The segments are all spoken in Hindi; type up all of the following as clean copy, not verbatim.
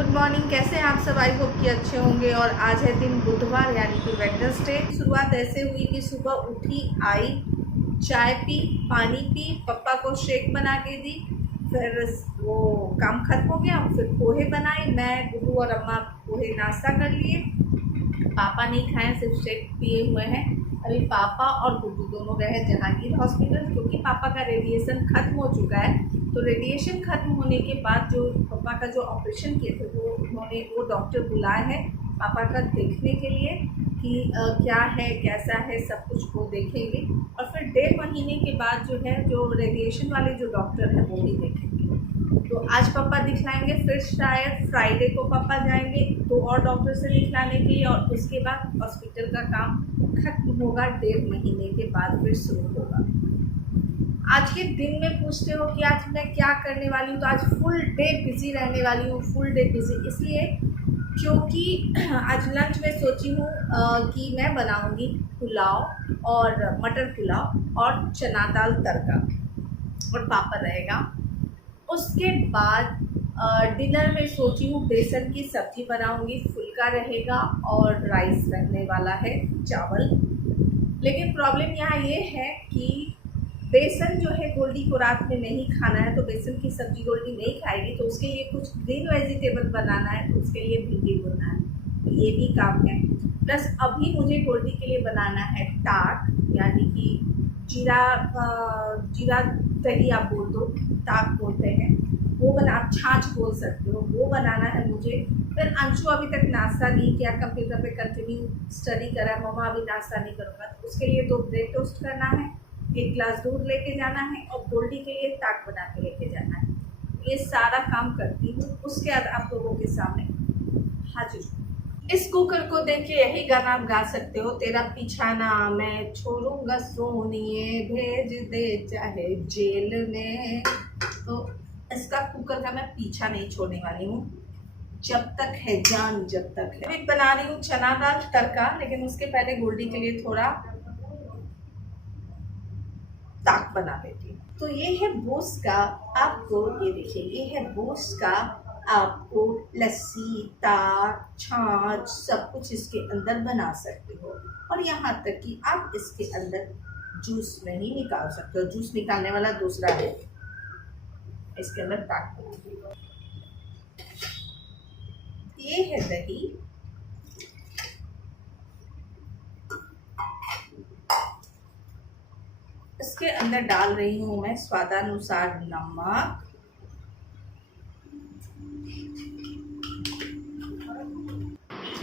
Good morning. कैसे हैं आप सब? आई होप कि अच्छे होंगे। और आज है दिन बुधवार यानी कि वेडनेसडे। शुरुआत ऐसे हुई कि सुबह उठी, आई, चाय पी, पानी पी, पापा को शेक बना के दी, फिर वो काम खत्म हो गया। फिर पोहे बनाए, मैं, गुड्डू और अम्मा पोहे नाश्ता कर लिए। पापा नहीं खाए, सिर्फ शेक पिए हुए हैं। अभी पापा और गुड्डू दोनों गए हैं जहांगीर हॉस्पिटल, क्योंकि पापा का रेडिएशन ख़त्म हो चुका है। तो रेडिएशन ख़त्म होने के बाद जो पापा का जो ऑपरेशन किए थे वो डॉक्टर बुलाए हैं पापा का देखने के लिए कि क्या है, कैसा है, सब कुछ वो देखेंगे। और फिर 1.5 महीने के बाद जो है, जो रेडिएशन वाले जो डॉक्टर हैं वो भी देखेंगे। तो आज पापा दिखलाएंगे, फिर शायद फ्राइडे को पापा जाएंगे 2 और डॉक्टर से दिखलाने के लिए। और उसके बाद हॉस्पिटल का काम खत्म होगा, 1.5 महीने के बाद फिर शुरू होगा। आज के दिन में पूछते हो कि आज मैं क्या करने वाली हूँ, तो आज फुल डे बिज़ी रहने वाली हूँ। फुल डे बिज़ी इसलिए क्योंकि आज लंच में सोची हूँ कि मैं बनाऊँगी पुलाव और मटर पुलाव और चना दाल तड़का, और पापा रहेगा। उसके बाद डिनर में सोची हूँ बेसन की सब्ज़ी बनाऊँगी, फुल्का रहेगा और राइस रहने वाला है, चावल। लेकिन प्रॉब्लम यहाँ ये है कि बेसन जो है गोल्डी को रात में नहीं खाना है, तो बेसन की सब्ज़ी गोल्डी नहीं खाएगी। तो उसके लिए कुछ ग्रीन वेजिटेबल बनाना है, तो उसके लिए भिंडी भुनना है, ये भी काम है। प्लस अभी मुझे गोल्डी के लिए बनाना है टाक, यानी कि जीरा दही आप बोल दो, टाक बोलते हैं वो बना, आप छाछ बोल सकते हो, वो बनाना है मुझे। फिर अंशु अभी तक नाश्ता नहीं किया, कंप्यूटर पे कंटिन्यू स्टडी करा, मम्मा अभी नाश्ता नहीं करूँगा। तो उसके लिए 2 ब्रेड टोस्ट करना है, 1 गिलास दूध लेके जाना है, और गोल्डी के लिए टाक बना के लेके जाना है। ये सारा काम करती हूँ। उसके बाद आप लोगों के सामने हाजिर हूँ। इस कुकर को देख के यही गाना आप गा सकते हो, तेरा पीछा ना मैं छोड़ूंगा सोनिए, भेज दे चाहे जेल में। तो इसका कुकर का मैं पीछा नहीं छोड़ने वाली हूँ, जब तक है जान, जब तक है। अभी बना रही हूँ चना दाल तड़का, लेकिन उसके पहले गोल्डी के लिए थोड़ा ताक बना लेती हूँ। तो ये है बोस का, आपको ये देखिए, ये है बोस का। आपको लस्सी, ताक, छाछ सब कुछ इसके अंदर बना सकते हो, और यहाँ तक कि आप इसके अंदर जूस नहीं निकाल सकते हो। जूस निकालने वाला दूसरा है, इसके अंदर ताक। ये है दही, इसके अंदर डाल रही हूँ मैं स्वादानुसार नमक,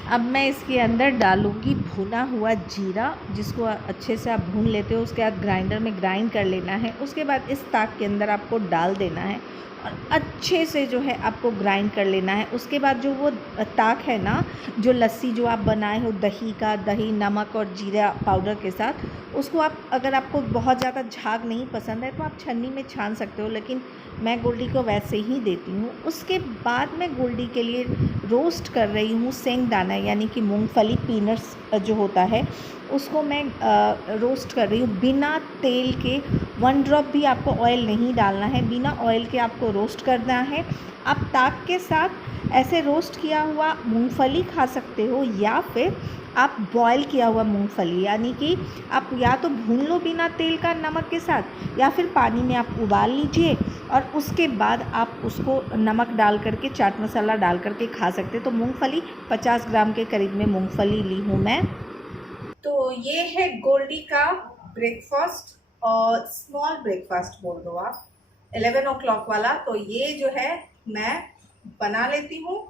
अब मैं इसके अंदर डालूंगी भुना हुआ जीरा, जिसको अच्छे से आप भून लेते हो। उसके बाद ग्राइंडर में ग्राइंड कर लेना है। उसके बाद इस ताक के अंदर आपको डाल देना है और अच्छे से जो है आपको ग्राइंड कर लेना है। उसके बाद जो वो ताक है ना, जो लस्सी जो आप बनाए हो दही का, दही नमक और जीरा पाउडर के साथ, उसको आप, अगर आपको बहुत ज़्यादा झाग नहीं पसंद है तो आप छन्नी में छान सकते हो, लेकिन मैं गोल्डी को वैसे ही देती हूँ। उसके बाद मैं गोल्डी के लिए रोस्ट कर रही हूँ सेंगदाना, यानी कि मूंगफली, पीनट्स जो होता है, उसको मैं रोस्ट कर रही हूँ बिना तेल के। 1 ड्रॉप भी आपको ऑयल नहीं डालना है, बिना ऑयल के आपको रोस्ट करना है। आप ताक के साथ ऐसे रोस्ट किया हुआ मूंगफली खा सकते हो, या फिर आप बॉयल किया हुआ मूंगफली, यानी कि आप या तो भून लो बिना तेल का नमक के साथ, या फिर पानी में आप उबाल लीजिए और उसके बाद आप उसको नमक डाल करके, चाट मसाला डाल करके खा सकते। तो मूंगफली 50 ग्राम के करीब में मूंगफली ली हूँ मैं। तो ये है गोल्डी का ब्रेकफास्ट, और स्मॉल ब्रेकफास्ट बोल दो आप, 11 o'clock वाला। तो ये जो है मैं बना लेती हूँ,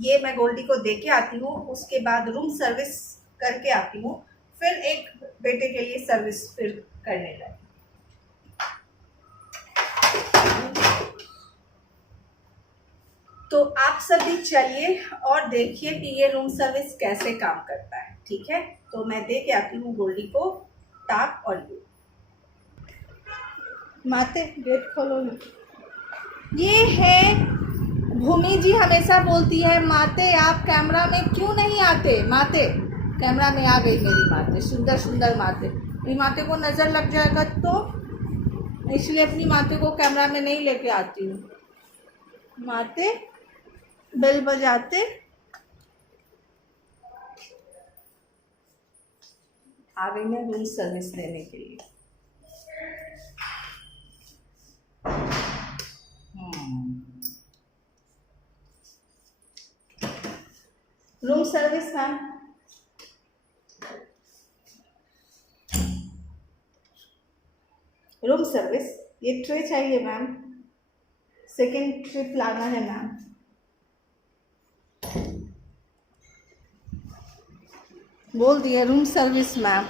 ये मैं गोल्डी को दे के आती हूँ। उसके बाद रूम सर्विस करके आती हूँ, फिर एक बेटे के लिए सर्विस फिर करने लगी। तो आप सभी चलिए और देखिए कि ये रूम सर्विस कैसे काम करता है, ठीक है। तो मैं दे के आती हूँ गोल्डी को ताक और ये। माते गेट खोलो। ये है भूमि जी, हमेशा बोलती है, माते आप कैमरा में क्यों नहीं आते। माते कैमरा में आ गई मेरी माते, सुंदर सुंदर माते। मेरी माते को नज़र लग जाएगा तो इसलिए अपनी माते को कैमरा में नहीं लेके आती हूँ। माते बेल बजाते आ गई मैं रूम सर्विस लेने के लिए। Room service ma'am. Room service, ये ट्रे चाहिए मैम, सेकेंड ट्रिप लाना है मैम। बोल दिया रूम सर्विस मैम।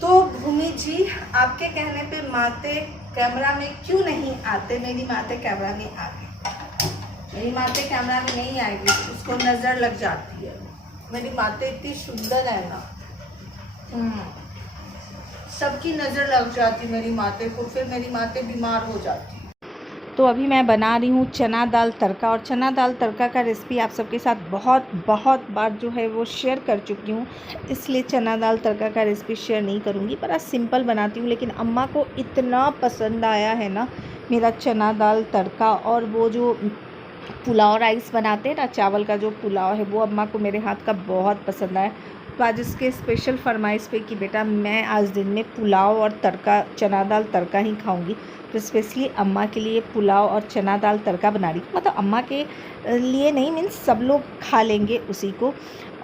तो भूमि जी, आपके कहने पे माते कैमरा में क्यों नहीं आते? मेरी माते कैमरा में आ गई। मेरी माते कैमरा में नहीं आएगी, उसको नज़र लग जाती है। मेरी माते इतनी सुंदर है ना, सबकी नज़र लग जाती मेरी माते को, फिर मेरी माते बीमार हो जाती। तो अभी मैं बना रही हूँ चना दाल तड़का, और चना दाल तड़का का रेसिपी आप सबके साथ बहुत बार जो है वो शेयर कर चुकी हूँ, इसलिए चना दाल तड़का का रेसिपी शेयर नहीं करूँगी। बड़ा सिंपल बनाती हूँ, लेकिन अम्मा को इतना पसंद आया है ना मेरा चना दाल तड़का। और वो जो पुलाव राइस बनाते हैं ना, चावल का जो पुलाव है, वो अम्मा को मेरे हाथ का बहुत पसंद आया। तो आज इसके स्पेशल फरमाइश पे कि बेटा मैं आज दिन में पुलाव और तड़का, चना दाल तड़का ही खाऊंगी, तो स्पेशली अम्मा के लिए पुलाव और चना दाल तड़का बना रही हूँ। मतलब अम्मा के लिए नहीं, मीन्स सब लोग खा लेंगे उसी को,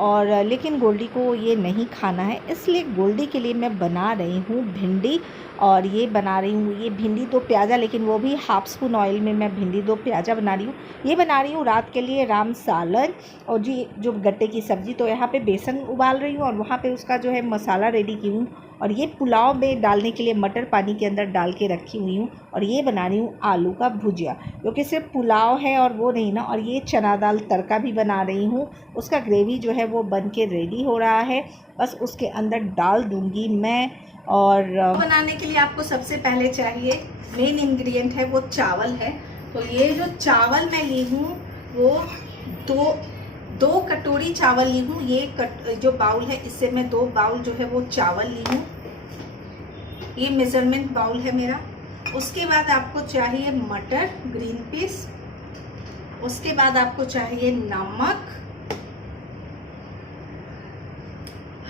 और लेकिन गोल्डी को ये नहीं खाना है, इसलिए गोल्डी के लिए मैं बना रही हूँ भिंडी। और ये बना रही हूँ, ये भिंडी दो प्याज़ा, लेकिन वो भी हाफ स्पून ऑयल में मैं भिंडी दो प्याज़ा बना रही हूँ। ये बना रही हूँ रात के लिए राम सालन और जी जो गट्टे की सब्ज़ी। तो यहाँ पे बेसन उबाल रही हूँ और वहाँ पे उसका जो है मसाला रेडी की हूँ। और ये पुलाव में डालने के लिए मटर पानी के अंदर डाल के रखी हुई हूँ। और ये बना रही हूँ आलू का भुजिया, क्योंकि सिर्फ पुलाव है और वो नहीं ना। और ये चना दाल तड़का भी बना रही हूँ, उसका ग्रेवी जो है वो बन के रेडी हो रहा है, बस उसके अंदर डाल दूँगी मैं। और बनाने के लिए आपको सबसे पहले चाहिए, मेन इंग्रेडिएंट है वो चावल है। तो ये जो चावल मैं ली हूँ वो दो कटोरी चावल ली हूँ। ये जो बाउल है, इससे मैं 2 बाउल जो है वो चावल ली हूँ। ये मेजरमेंट बाउल है मेरा। उसके बाद आपको चाहिए मटर, ग्रीन पीस। उसके बाद आपको चाहिए नमक,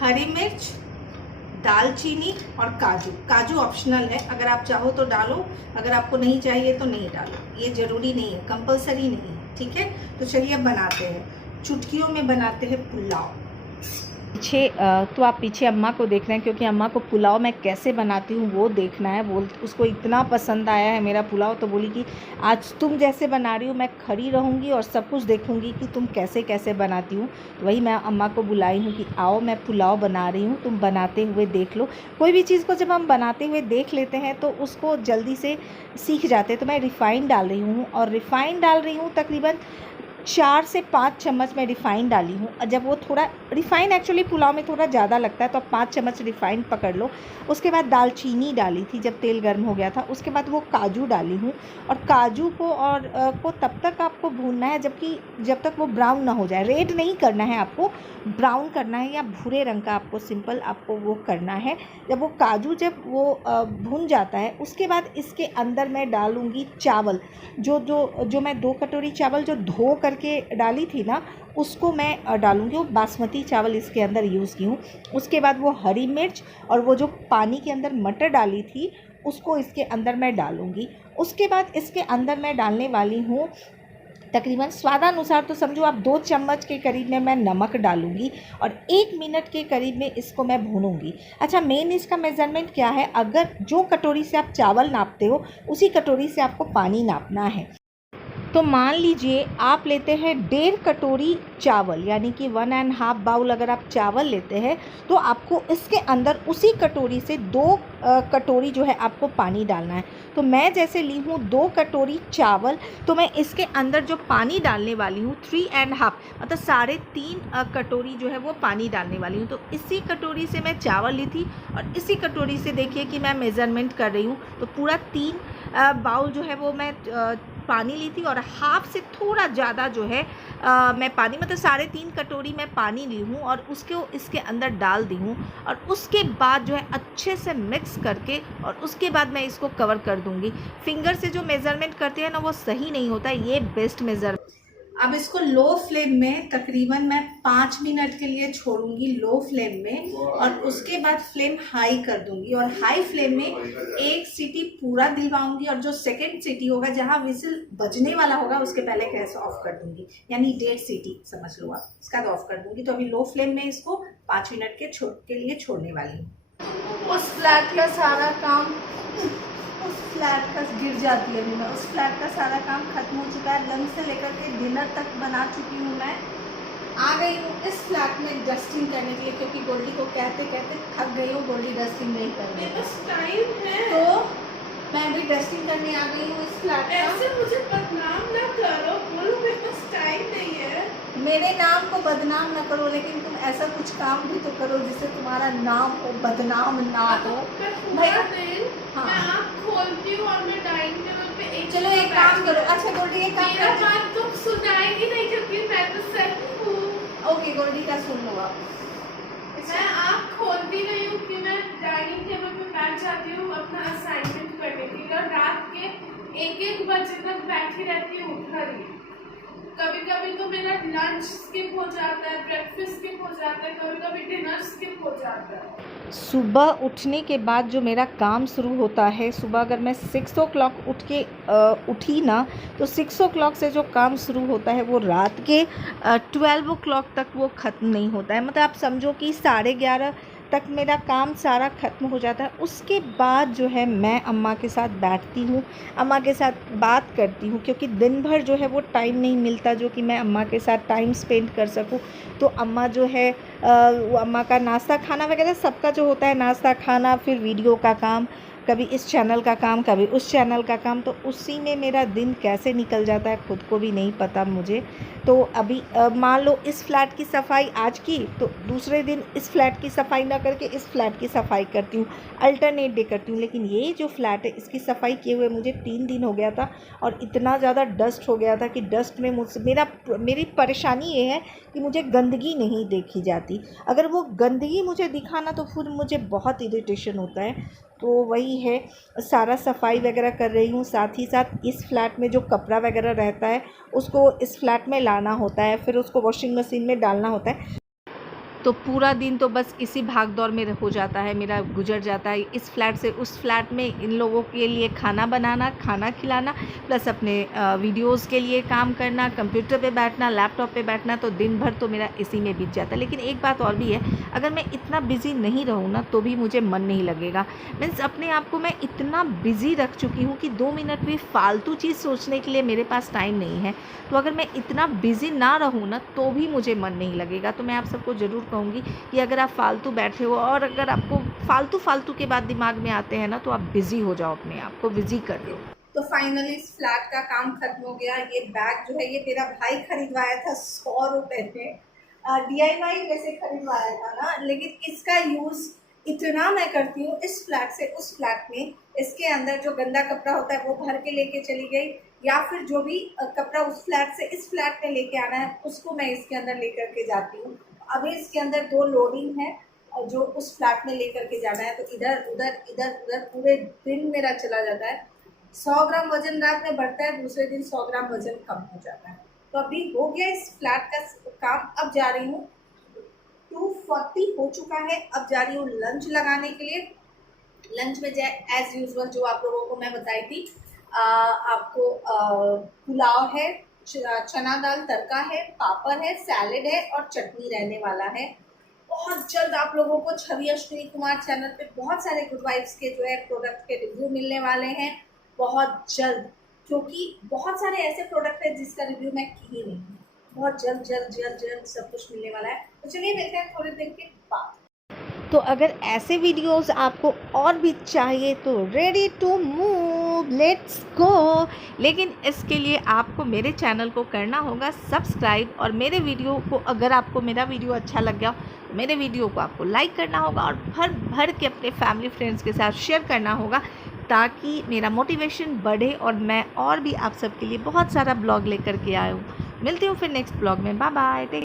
हरी मिर्च, दालचीनी और काजू। काजू ऑप्शनल है, अगर आप चाहो तो डालो, अगर आपको नहीं चाहिए तो नहीं डालो। ये ज़रूरी नहीं है, कंपलसरी नहीं है, ठीक है। तो चलिए अब बनाते हैं, चुटकियों में बनाते हैं पुलाव। तो आप पीछे अम्मा को देख रहे हैं, क्योंकि अम्मा को पुलाव मैं कैसे बनाती हूँ वो देखना है। उसको इतना पसंद आया है मेरा पुलाव, तो बोली कि आज तुम जैसे बना रही हो मैं खड़ी रहूँगी और सब कुछ देखूँगी कि तुम कैसे कैसे बनाती हूँ। तो वही मैं अम्मा को बुलाई हूँ कि आओ मैं पुलाव बना रही हूँ, तुम बनाते हुए देख लो। कोई भी चीज़ को जब हम बनाते हुए देख लेते हैं तो उसको जल्दी से सीख जाते हैं। तो मैं रिफ़ाइन डाल रही हूँ, और रिफ़ाइन डाल रही हूँ तकरीबन 4 से 5 चम्मच मैं रिफ़ाइन डाली हूँ। जब वो थोड़ा रिफ़ाइन एक्चुअली पुलाव में थोड़ा ज़्यादा लगता है, तो आप 5 चम्मच रिफ़ाइन पकड़ लो। उसके बाद दालचीनी डाली थी जब तेल गर्म हो गया था। उसके बाद वो काजू डाली हूँ, और काजू को तब तक आपको भूनना है जब तक वो ब्राउन ना हो जाए। रेड नहीं करना है आपको, ब्राउन करना है या भूरे रंग का आपको सिंपल आपको वो करना है। जब वो काजू भून जाता है, उसके बाद इसके अंदर मैं डालूँगी चावल। जो मैं 2 कटोरी चावल जो धो करके डाली थी ना, उसको मैं डालूँगी। वो बासमती चावल इसके अंदर यूज़ की हूँ। उसके बाद वो हरी मिर्च और वो जो पानी के अंदर मटर डाली थी उसको इसके अंदर मैं डालूँगी। उसके बाद इसके अंदर मैं डालने वाली हूँ तकरीबन स्वादानुसार, तो समझो आप 2 चम्मच के करीब में मैं नमक डालूँगी, और 1 मिनट के करीब में इसको मैं भूनूँगी। अच्छा, मेन इसका मेज़रमेंट क्या है, अगर जो कटोरी से आप चावल नापते हो उसी कटोरी से आपको पानी नापना है। तो मान लीजिए आप लेते हैं 1.5 कटोरी चावल, यानी कि 1.5 बाउल अगर आप चावल लेते हैं, तो आपको इसके अंदर उसी कटोरी से 2 कटोरी जो है आपको पानी डालना है। तो मैं जैसे ली हूँ 2 कटोरी चावल, तो मैं इसके अंदर जो पानी डालने वाली हूँ 3.5 मतलब 3.5 कटोरी जो है वो पानी डालने वाली हूँ। तो इसी कटोरी से मैं चावल ली थी, और इसी कटोरी से देखिए कि मैं मेज़रमेंट कर रही हूँ, तो पूरा 3 बाउल जो है वो मैं पानी ली थी, और हाफ से थोड़ा ज़्यादा जो है मैं पानी मतलब 3.5 कटोरी मैं पानी ली हूँ और उसको इसके अंदर डाल दी हूँ और उसके बाद जो है अच्छे से मिक्स करके और उसके बाद मैं इसको कवर कर दूँगी। फिंगर से जो मेज़रमेंट करते हैं ना वो सही नहीं होता, ये बेस्ट मेज़र। अब इसको लो फ्लेम में तकरीबन मैं 5 मिनट के लिए छोड़ूंगी लो फ्लेम में और उसके बाद फ्लेम हाई कर दूंगी और हाई फ्लेम में 1 सीटी पूरा दिलवाऊंगी और जो सेकंड सीटी होगा जहां विसिल बजने वाला होगा उसके पहले गैस ऑफ कर दूंगी, यानी 1.5 सीटी समझ लो आप, इसका बाद ऑफ कर दूंगी। तो अभी लो फ्लेम में इसको 5 मिनट के लिए छोड़ने वाली हूँ। उस फ्लैट का सारा काम उस फ्लैट का गिर जाती है अभी मैं, उस फ्लैट का सारा काम खत्म हो चुका है। लंच से लेकर के डिनर तक बना चुकी हूँ मैं। आ गई हूँ इस फ्लैट में डस्टिंग करने के लिए क्योंकि गोल्डी को कहते कहते थक गई हूँ, गोल्डी डस्टिंग नहीं करने बस टाइम है तो मैं भी डस्टिंग करने आ गई हूँ इस फ्लैट का। ऐसे मुझे बदनाम ना करो, बोलो मेरे पास टाइम नहीं है। मेरे नाम को बदनाम ना करो, लेकिन तुम ऐसा कुछ काम भी तो करो जिससे तुम्हारा नाम हो बदनाम ना हो। हाँ। मैं आँख खोलती हूँ और मैं डाइनिंग टेबल पे चलो एक काम करो। अच्छा गोल्डी एक काम करो, बात तुम सुनाएगी नहीं क्योंकि मैं तो सही हूँ। ओके गोल्डी का सुन लो आप। मैं आँख खोलती नहीं हूँ कि मैं डाइनिंग टेबल पे बैठ जाती हूँ अपना असाइनमेंट करने के लिए और रात के 1-1 बजे तक बैठी रहती हूँ घर ही। कभी कभी तो मेरा लंच स्किप हो जाता है, ब्रेकफास्ट स्किप हो जाता है, कभी कभी डिनर स्किप हो जाता है। सुबह उठने के बाद जो मेरा काम शुरू होता है, सुबह अगर मैं 6 o'clock उठी ना तो 6 o'clock से जो काम शुरू होता है वो रात के 12 o'clock तक वो ख़त्म नहीं होता है। मतलब आप समझो कि 11:30 तक मेरा काम सारा ख़त्म हो जाता है। उसके बाद जो है मैं अम्मा के साथ बैठती हूँ, अम्मा के साथ बात करती हूँ क्योंकि दिन भर जो है वो टाइम नहीं मिलता जो कि मैं अम्मा के साथ टाइम स्पेंड कर सकूँ। तो अम्मा जो है वो अम्मा का नाश्ता खाना वगैरह सबका जो होता है, नाश्ता खाना, फिर वीडियो का काम, कभी इस चैनल का काम, कभी उस चैनल का काम, तो उसी में मेरा दिन कैसे निकल जाता है खुद को भी नहीं पता मुझे। तो अभी मान लो इस फ्लैट की सफाई आज की तो दूसरे दिन इस फ्लैट की सफाई ना करके इस फ्लैट की सफाई करती हूँ, अल्टरनेट डे करती हूँ। लेकिन ये जो फ्लैट है इसकी सफाई किए हुए मुझे 3 दिन हो गया था और इतना ज़्यादा डस्ट हो गया था कि डस्ट में मुझसे मेरी परेशानी ये है कि मुझे गंदगी नहीं देखी जाती। अगर वो गंदगी मुझे दिखाना तो फिर मुझे बहुत इरिटेशन होता है। तो वही है, सारा सफाई वगैरह कर रही हूँ। साथ ही साथ इस फ्लैट में जो कपड़ा वगैरह रहता है उसको इस फ्लैट में लाना होता है, फिर उसको वॉशिंग मशीन में डालना होता है। तो पूरा दिन तो बस इसी भाग दौड़ में हो जाता है, मेरा गुजर जाता है। इस फ्लैट से उस फ्लैट में इन लोगों के लिए खाना बनाना, खाना खिलाना, प्लस अपने वीडियोस के लिए काम करना, कंप्यूटर पे बैठना, लैपटॉप पे बैठना, तो दिन भर तो मेरा इसी में बीत जाता है। लेकिन एक बात और भी है, अगर मैं इतना बिज़ी नहीं रहूँ ना तो भी मुझे मन नहीं लगेगा। मीन्स अपने आप को मैं इतना बिज़ी रख चुकी हूँ कि 2 मिनट भी फालतू चीज़ सोचने के लिए मेरे पास टाइम नहीं है। तो अगर मैं इतना बिज़ी ना रहूँ ना तो भी मुझे मन नहीं लगेगा। तो मैं आप सबको ज़रूर कहूँगी कि अगर आप फालतू बैठे हो और अगर आपको फालतू के बाद दिमाग में आते हैं ना तो आप बिज़ी हो जाओ, अपने आप को बिज़ी कर लो। तो फाइनली इस फ्लैट का काम खत्म हो गया। ये बैग जो है ये मेरा भाई खरीदवाया था 100 रुपये में, DIY वैसे खरीदवाया था ना, लेकिन इसका यूज़ इतना मैं करती हूँ इस फ्लैट से उस फ्लैट में। इसके अंदर जो गंदा कपड़ा होता है वो भर के लेके चली गई, या फिर जो भी कपड़ा उस फ्लैट से इस फ्लैट में लेके आना है उसको मैं इसके अंदर लेकर के जाती हूँ। अभी इसके अंदर 2 लोडिंग है जो उस फ्लैट में लेकर के जाना है, तो इधर उधर पूरे दिन मेरा चला जाता है। 100 ग्राम वजन रात में बढ़ता है, दूसरे दिन 100 ग्राम वजन कम हो जाता है। तो अभी हो गया इस फ्लैट का काम। अब जा रही हूँ, 2:40 हो चुका है, अब जा रही हूँ लंच लगाने के लिए। लंच में जाए एज यूजुअल जो आप लोगों को मैं बताई थी, आपको पुलाव है, चना दाल तड़का है, पापड़ है, सैलेड है और चटनी रहने वाला है। बहुत जल्द आप लोगों को छवि अश्विनी कुमार चैनल पे बहुत सारे गुड वाइब्स के जो है प्रोडक्ट के रिव्यू मिलने वाले हैं बहुत जल्द, क्योंकि बहुत सारे ऐसे प्रोडक्ट है जिसका रिव्यू मैं की ही नहीं हूँ। बहुत जल्द सब कुछ मिलने वाला है। तो चलिए मिलते हैं थोड़ी देर के बाद। तो अगर ऐसे वीडियोस आपको और भी चाहिए तो ready to move, let's go. लेकिन इसके लिए आपको मेरे चैनल को करना होगा सब्सक्राइब, और मेरे वीडियो को, अगर आपको मेरा वीडियो अच्छा लग गया तो मेरे वीडियो को आपको लाइक करना होगा और भर के अपने फैमिली फ्रेंड्स के साथ शेयर करना होगा, ताकि मेरा मोटिवेशन बढ़े और मैं और भी आप सबके लिए बहुत सारा ब्लॉग लेकर के आऊँ। मिलती हूँ फिर नेक्स्ट ब्लॉग में। Bye bye.